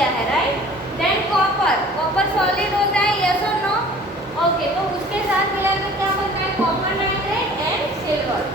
किया है, right. Than copper solid होता है, यस और नो? ओके, तो उसके साथ मिलाकर क्या बनता है? Copper nitrate and silver.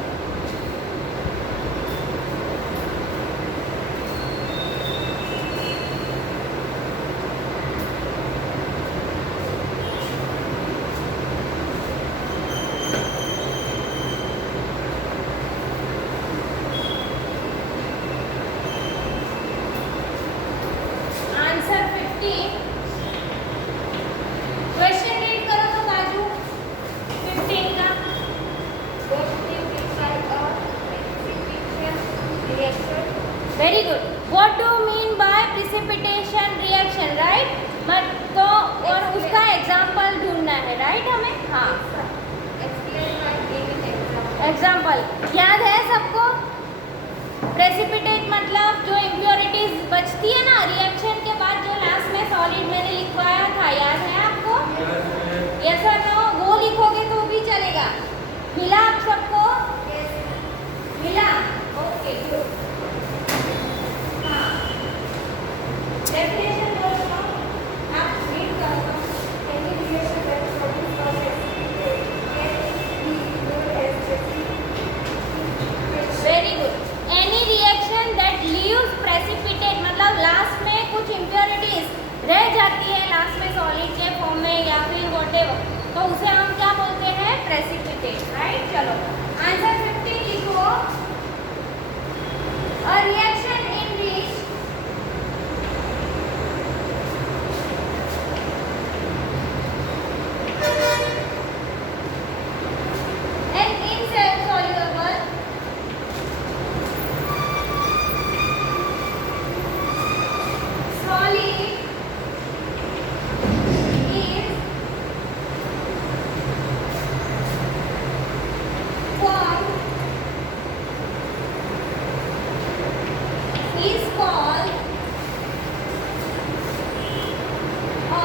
Very good. What do mean by precipitation reaction, right. तो और उसका एग्जाम्पल ढूंढना है, राइट हमें। हाँ, एग्जाम्पल याद है सबको? प्रेसिपिटेट मतलब जो इम्प्योरिटीज बचती है ना रिएक्शन के बाद, जो लास्ट में सॉलिड मैंने लिखवाया था, याद है आपको? यस और नो? वो लिखोगे तो भी चलेगा। मिला आप सबको? मिला? Okay, good. Definition बोलो, आप read करो। Any reaction that produces process can be known as precipitation. Very good. Any reaction that leaves precipitate मतलब लास्ट में कुछ impurities रह जाती है लास्ट में सॉलिड के फॉर्म में या फिर whatever, तो उसे हम क्या बोलते हैं? precipitate, right. चलो आंसर 15 लिखो। A reaction in which an insoluble solid is formed is called a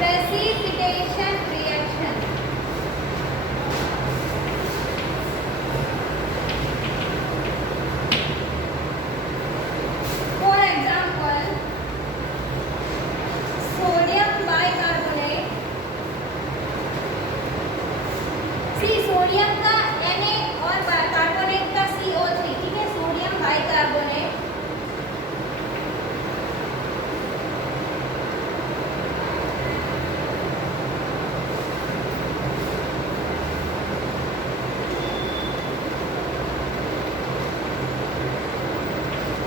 precipitation reaction. For example, sodium bicarbonate. See, sodium का Na और कार्बोनेट का CO3, ठीक है, sodium bicarbonate.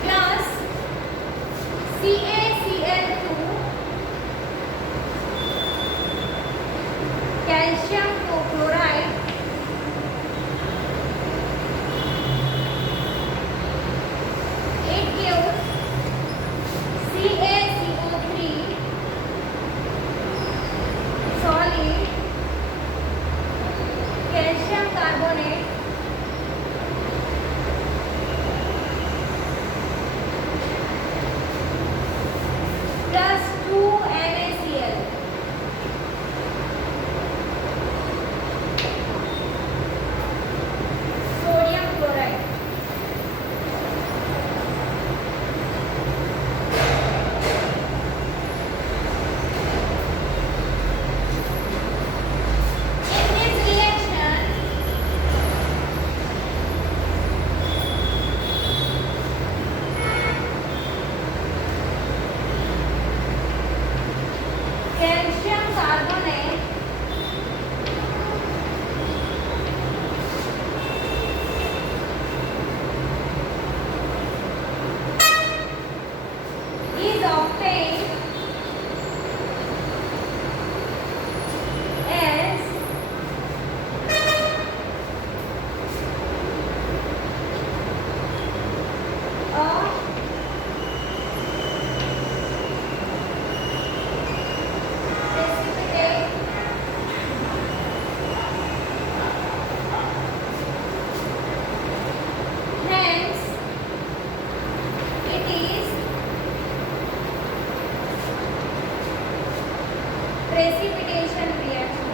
Plus CaCl2 calcium chloride it gives CaCO3 solid calcium carbonate plus 2NaCl. Sodium chloride. In this reaction, calcium carbonate is obtained as a precipitate hence it is precipitation reaction.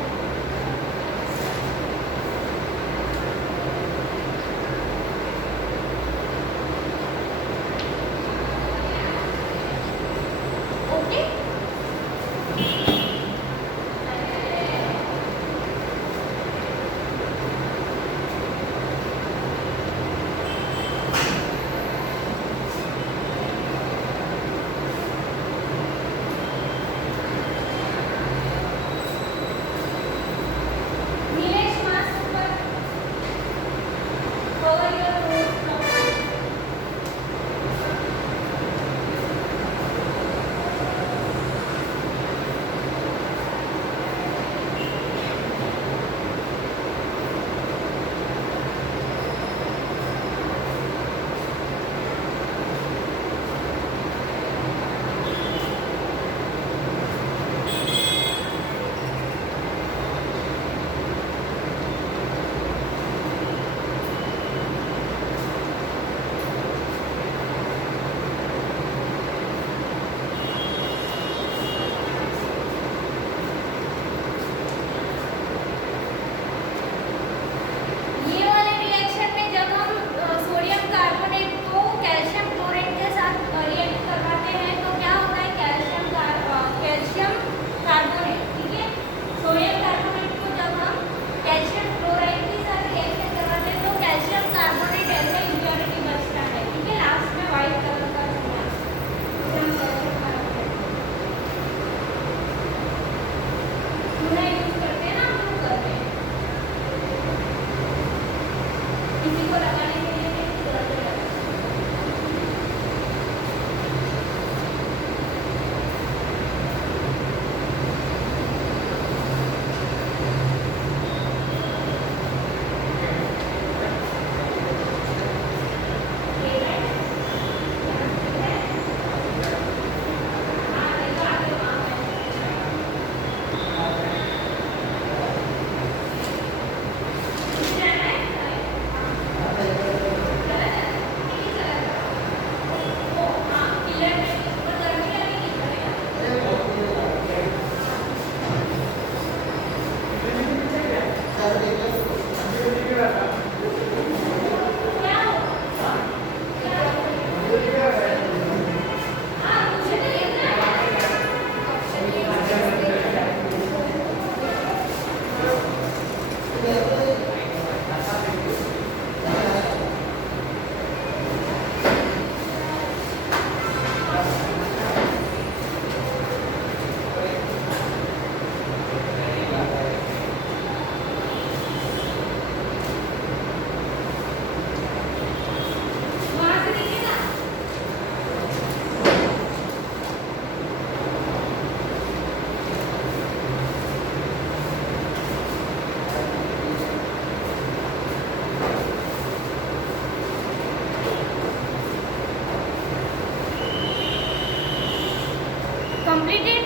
completed?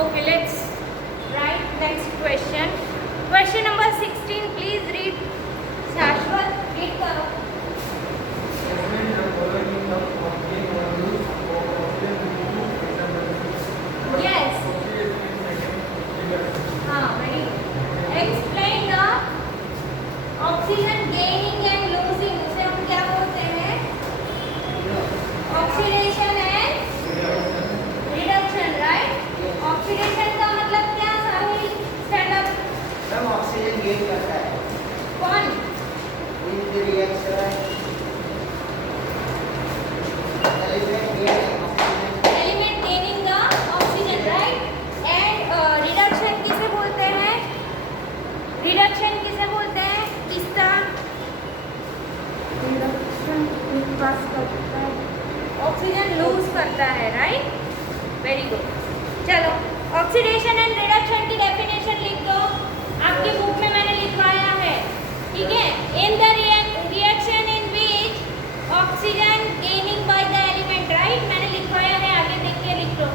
Okay, let's write next question. Question number 16. Please read. Shashwat, read करो. Yes. हाँ, very good. Explain the oxygen gaining and losing. उसे हम क्या बोलते हैं? Oxidation and reduction, right? Oxidation का मतलब क्या साहिल? Stand up. Ma'am oxygen gain करता है कौन? In the reaction Element gaining the oxygen, right? And reduction किसे बोलते हैं? Reduction किसे बोलते हैं? किसका? Reduction निकास करता है. ऑक्सीजन लूज करता है, राइट? Very good. चलो, ऑक्सीडेशन एंड रिडक्शन की डेफिनेशन लिख दो. आपकी बुक में मैंने लिखवाया है, ठीक है? In the reaction in which oxygen gaining by the element, right? मैंने लिखवाया है, आगे देख के लिख दो.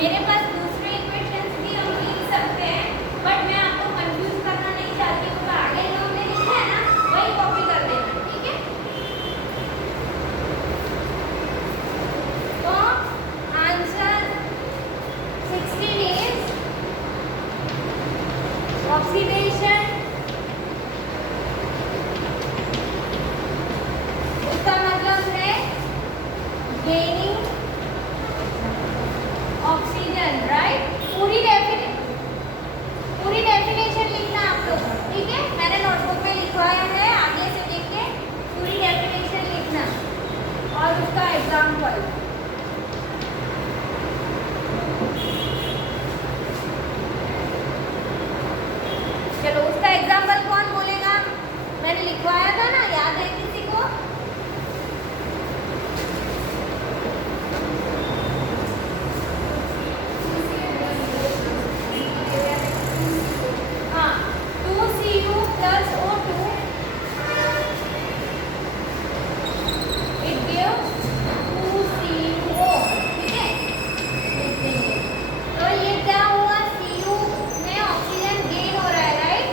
मेरे पास दूसरे इक्वेशंस भी हम लिख सकते हैं, बट मैं आपको कंफ्यूज करना नहीं चाहती हूँ. तो आगे जो हमने लिखा है ना, वही कॉपी कर देना, ठीक है? तो आंसर 16 इज ऑक्सीडेशन. उसका मतलब है गेनिंग ऑक्सीजन, राइट? पूरी डेफिनेशन लिखना आप लोग, ठीक है? मैंने नोटबुक में लिखवाया है, आगे से देख के पूरी डेफिनेशन लिखना और उसका एग्जाम्पल. चलो, उसका एग्जाम्पल कौन बोलेगा? मैंने लिखवाया था ना, याद है किसी को? हाँ, 2Cu plus O2 it gives 2CuO, ठीक है? लिख देंगे. तो ये क्या हुआ? Cu में ऑक्सीजन गेन हो रहा है, राइट?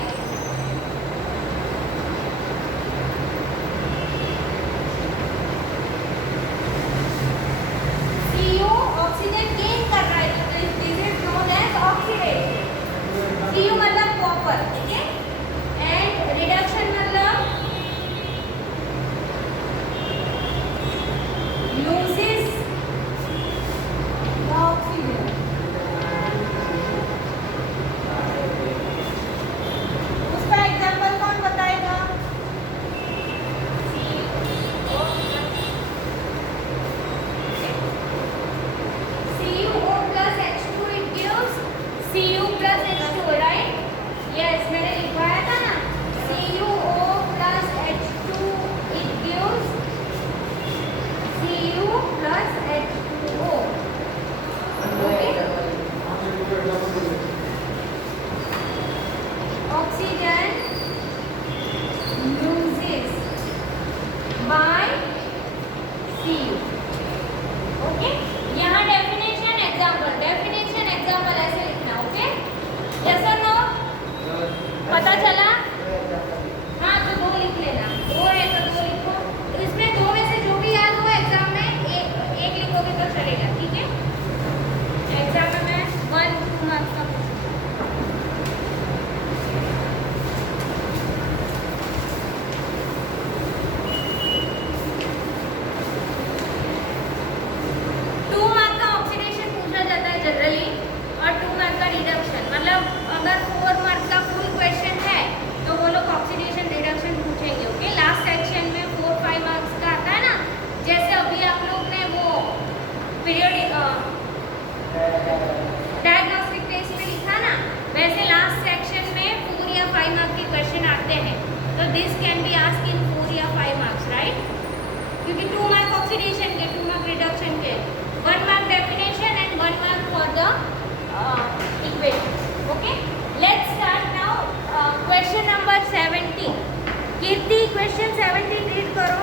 क्वेश्चन 17 रीड करो.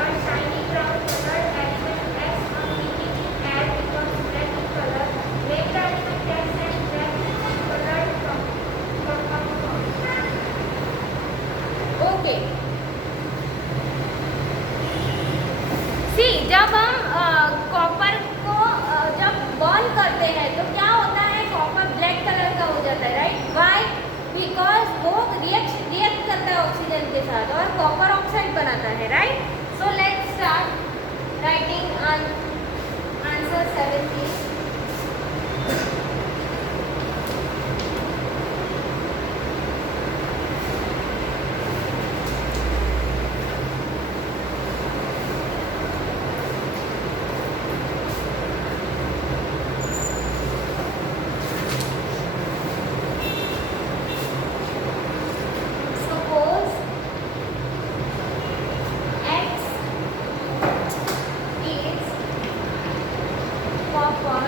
A shiny brown colored element acts on heating in air becomes black in color. Make the element X and black colored compound form. Okay. See जब हम कॉपर को जब बर्न करते हैं तो क्या होता है, कॉपर ब्लैक कलर का हो जाता है, राइट? व्हाई? बिकॉज वो रिएक्ट करता है ऑक्सीजन के साथ और कॉपर ऑक्साइड बनाता है, right? So let's start writing answer 17. Suppose X is copper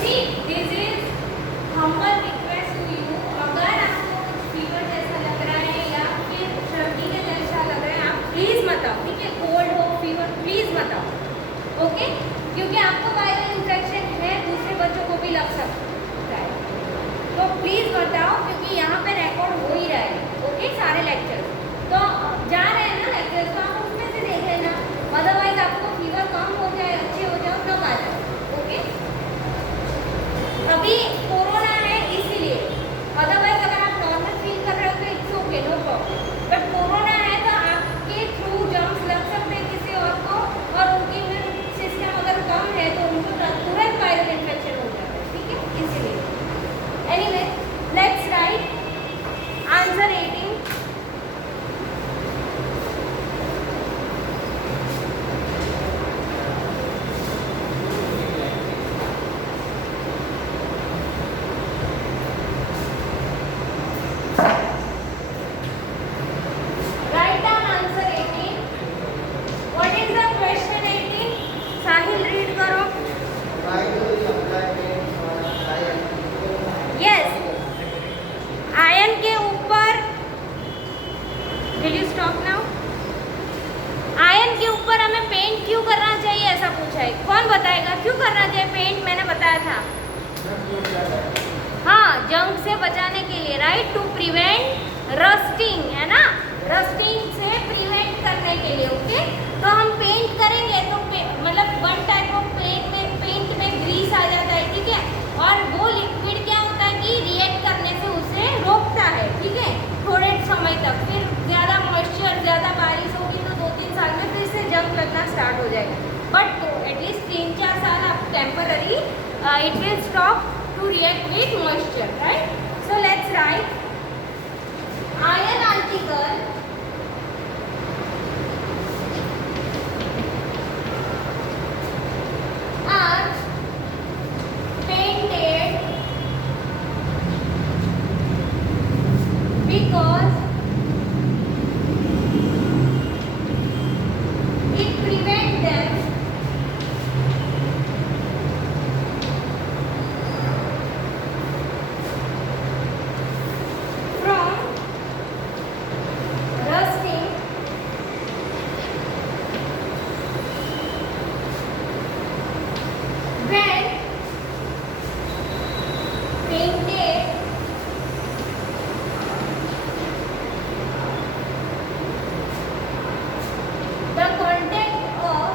see this is humble request to you, अगर आपको कुछ फीवर जैसा लग रहा है या फिर सर्दी के जैसा लग रहा है, आप प्लीज़ मत आओ, ठीक है? कोल्ड हो, फीवर, प्लीज़ मत आओ, ओके? क्योंकि आपको वायरल इन्फेक्शन है, दूसरे बच्चों को भी लग सकता है, तो प्लीज़ मत आओ, क्योंकि यहाँ पे रिकॉर्ड हो ही रहा है, ओके? सारे लेक्चर्स तो जा रहे हैं ना लेक्चर्स, तो आप उसमें से देख लेना, अदरवाइज आपको फीवर कम हो जाए, अच्छे हो जाओ, तब आ जाओ, ओके? अभी कोरोना है इसीलिए, अदरवाइज अगर आप नॉर्मल फील कर रहे हो तो it's okay, no problem, but corona है तो आपके थ्रू जर्म्स लग सकते हैं किसी और को, और उनकी इम्यून सिस्टम अगर कम है तो उनको तुरंत वायरल इन्फेक्शन हो जाता है, ठीक है? इसीलिए anyway let's write answer 18. Write down answer 18. What is the question 18? Sahil read करो. Why do we apply paint on iron? Yes. Ion के ऊपर, Will you stop now? Ion के ऊपर हमें पेंट क्यों करना चाहिए, ऐसा पूछा है. कौन बताएगा क्यों करना चाहिए पेंट? मैंने बताया था. हाँ, जंग से बचाने के लिए, राइट? टू प्रिवेंट रस्टिंग, है ना? रस्टिंग से प्रिवेंट करने के लिए, ओके? तो हम पेंट करेंगे तो मतलब वन टाइप ऑफ पेंट में ग्रीस आ जाता है, ठीक है? और वो लिक्विड क्या होता है कि रिएक्ट करने से उसे रोकता है, ठीक है? थोड़े समय तक, फिर ज़्यादा मॉइस्चर, ज़्यादा बारिश होगी तो 2-3 साल में फिर से जंग लगना स्टार्ट हो जाएगा, बट एटलीस्ट 3-4 साल आप temporary it will stop to react with moisture, right? So let's write iron article are painted because it prevents them from rusting when painted the content of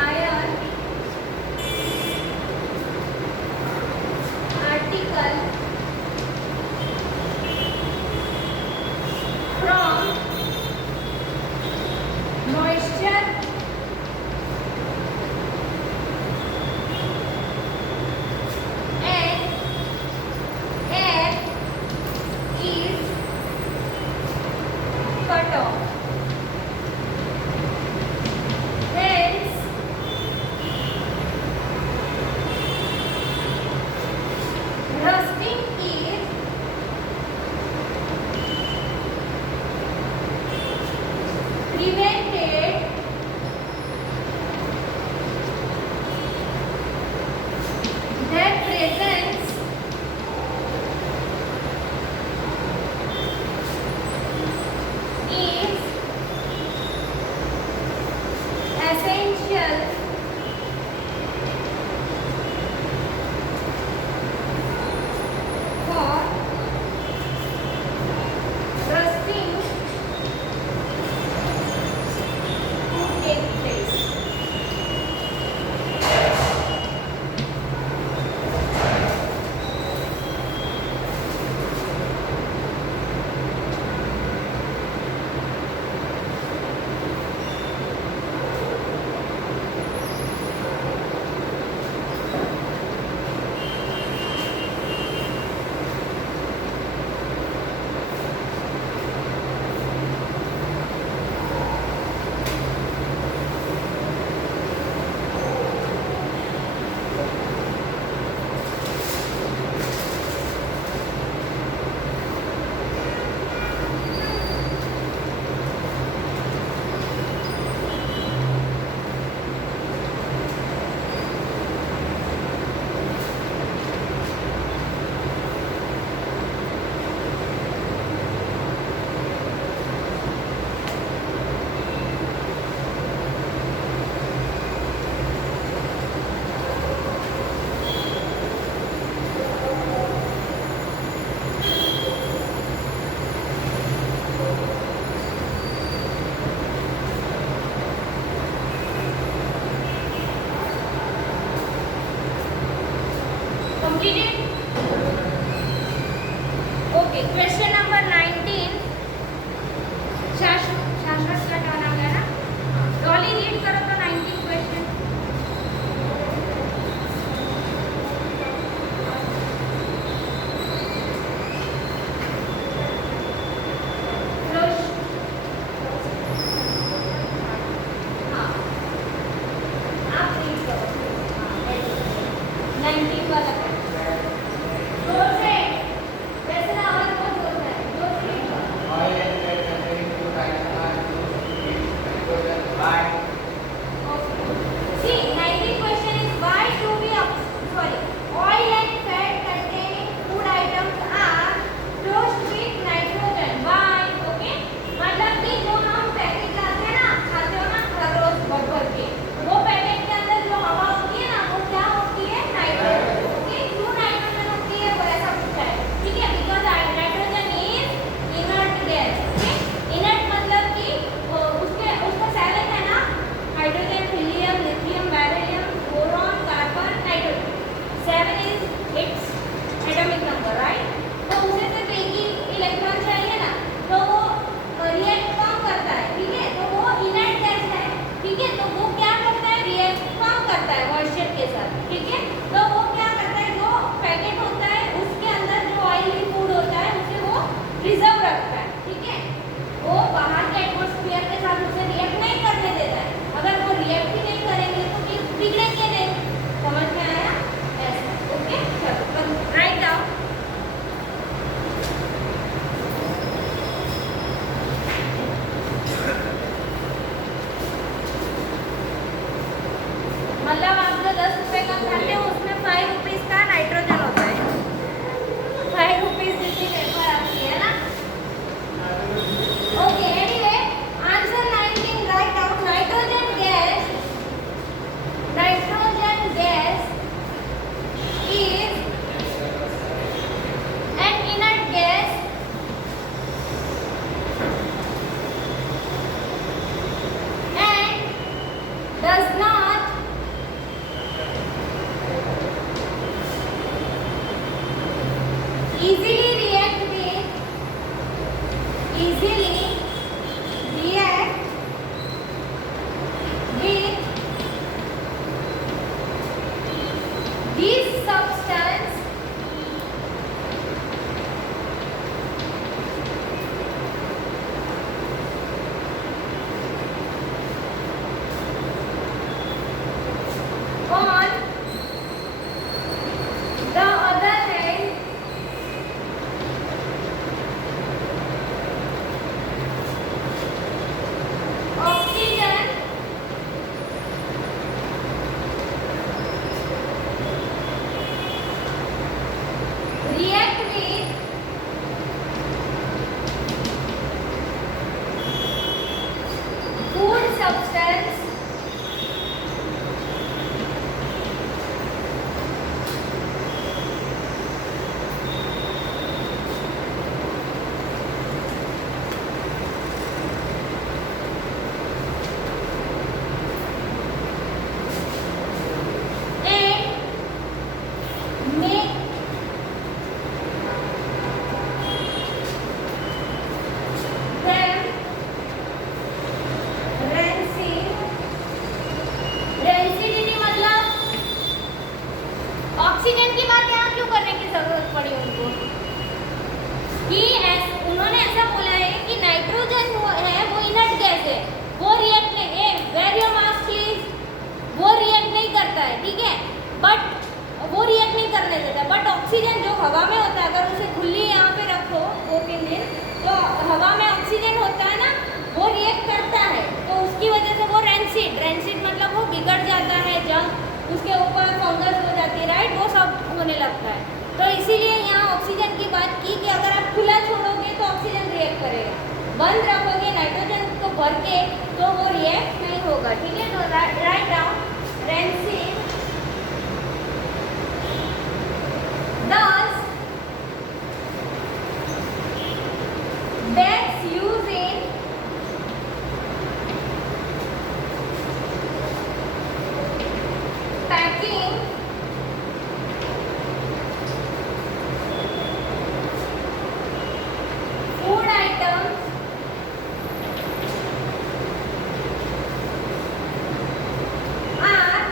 iron article from moisture and air is cut off. Hence, rusting is prevented that presence is essential for rusting substance and make them rancid. Rancidity मतलब ऑक्सीजन की बात यहाँ क्यों करने की जरूरत पड़ी उनको कि उन्होंने ऐसा बोला है कि नाइट्रोजन है वो इनर्ट गैस है, वो रिएक्ट नहीं, वेयर योर मास प्लीज, वो रिएक्ट नहीं करता है, ठीक है, बट वो रिएक्ट नहीं करने देता। बट ऑक्सीजन जो हवा में होता है, अगर उसे खुली यहाँ पे रखो 2-3 दिन तो हवा में ऑक्सीजन होता है ना, वो रिएक्ट करता है, तो उसकी वजह से वो रेंसिड मतलब वो बिगड़ जाता है, जंग उसके ऊपर फंगस हो जाती है, राइट, वो सब होने लगता है। तो इसीलिए यहाँ ऑक्सीजन की बात की कि अगर आप खुला छोड़ोगे तो ऑक्सीजन रिएक्ट करेगा, बंद रखोगे नाइट्रोजन को भर के तो वो रिएक्ट नहीं होगा, ठीक है। तो write down rancid thus that's used in packing food items are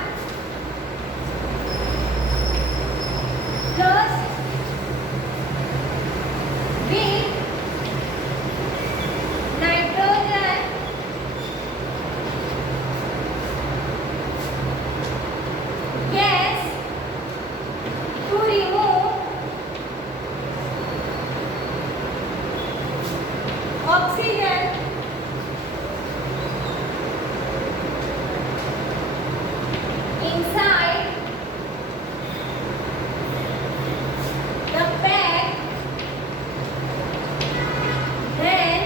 flushed with nitrogen gas to remove oxygen inside the pack. Then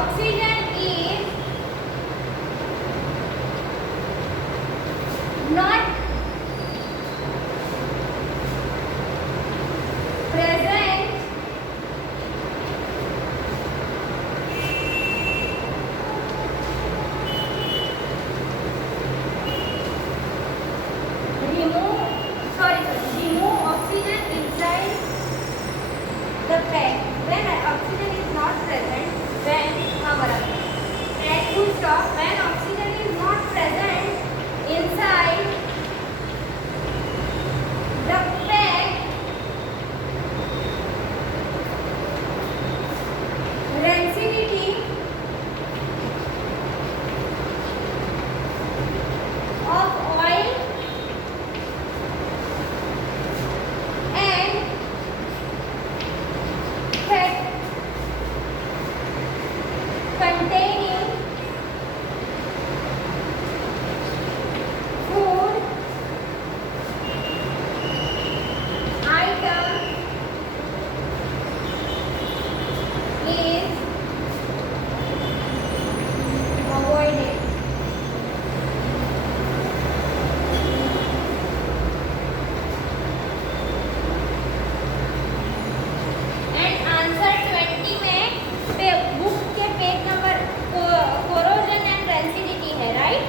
oxygen is not present remove oxygen inside the pack when oxygen is not present, when and full stop, when oxygen is not present inside the pack, rancidity of oil and fat containing food item is avoided. And answer 20 में बुक के page number corrosion and rancidity है, right.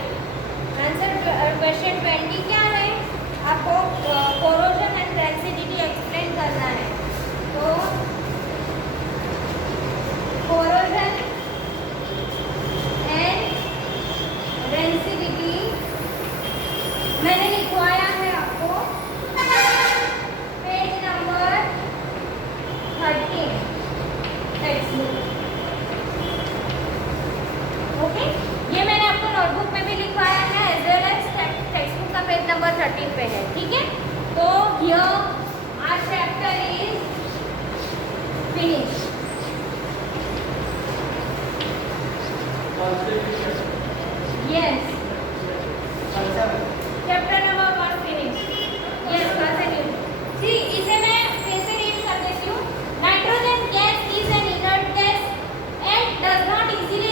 Answer question 20 क्या है, आपको corrosion and rancidity explain करना है। तो corrosion and rancidity मैंने लिखवाया है आपको page number 13 text book, okay. ये मैंने आपको नोटबुक में भी लिखवाया है as well as text book का पेज नंबर 13 पे है, ठीक है। तो here our chapter is finish. Yes, chapter number 1 finish. Yes, continue. See इसे मैं फिर से रीड कर देती हूँ। Nitrogen gas is an inert gas and does not easily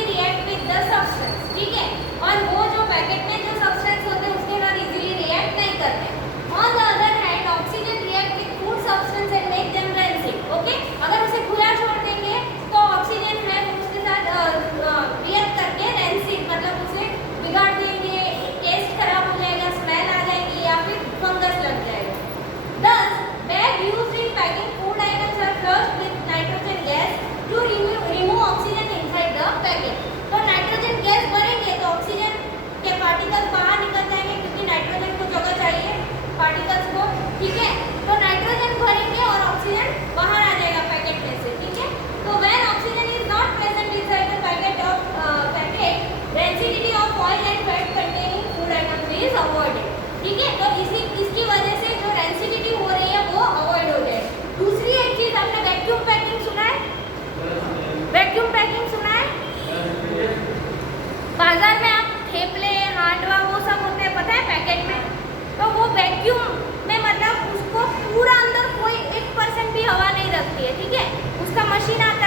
vacuum सुना है? बाजार में आप थेपले, हांडवा वो सब होते हैं, पता है पैकेट में? तो वो वैक्यूम में मतलब उसको पूरा अंदर कोई 1% भी हवा नहीं रखती है, ठीक है? उसका मशीन आता